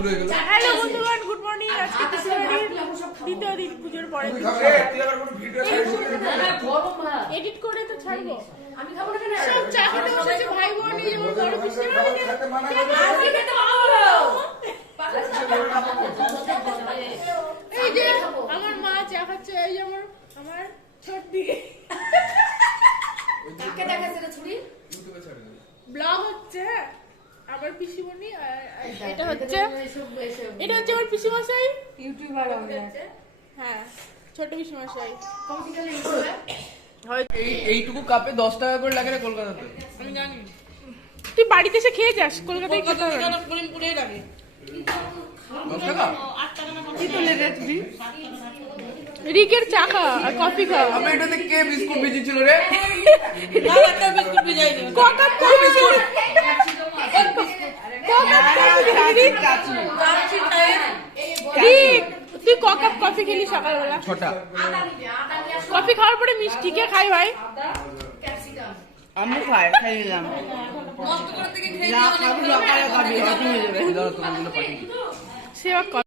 পুরো হয়ে good morning আজকে তো সবাই দ্বিতীয় দিন পূজোর পরে তুই খাবে তুই আবার কোন ভিডিও ছাড়বি গরম মা এডিট করে তো ছাড়বো আমি খাবো না কেন সব বসেছে ভাই বোন যেমন বড় খুশি মানে আমি খেতে পাবো এই যে আমার মা চা খাচ্ছে এই আমার আমার ছোট দিকে কাকে দেখাচ্ছে ছুরি ব্লগ হচ্ছে আবার পিসিমনি বনি এটা হচ্ছে এটা হচ্ছে আমার পিসি মশাই ইউটিউবার হবে হ্যাঁ ছোট পিসি মশাই এইটুকু কাপে দশ টাকা করে লাগে না কলকাতাতে আমি জানি তুই বাড়িতে এসে খেয়ে যাস কলকাতায় কত লাগে কত তুই কপ কফি খেলি সকালবেলা ছোটা কফি খাওয়ার পরে মিষ্টি কে খাই ভাই সেবা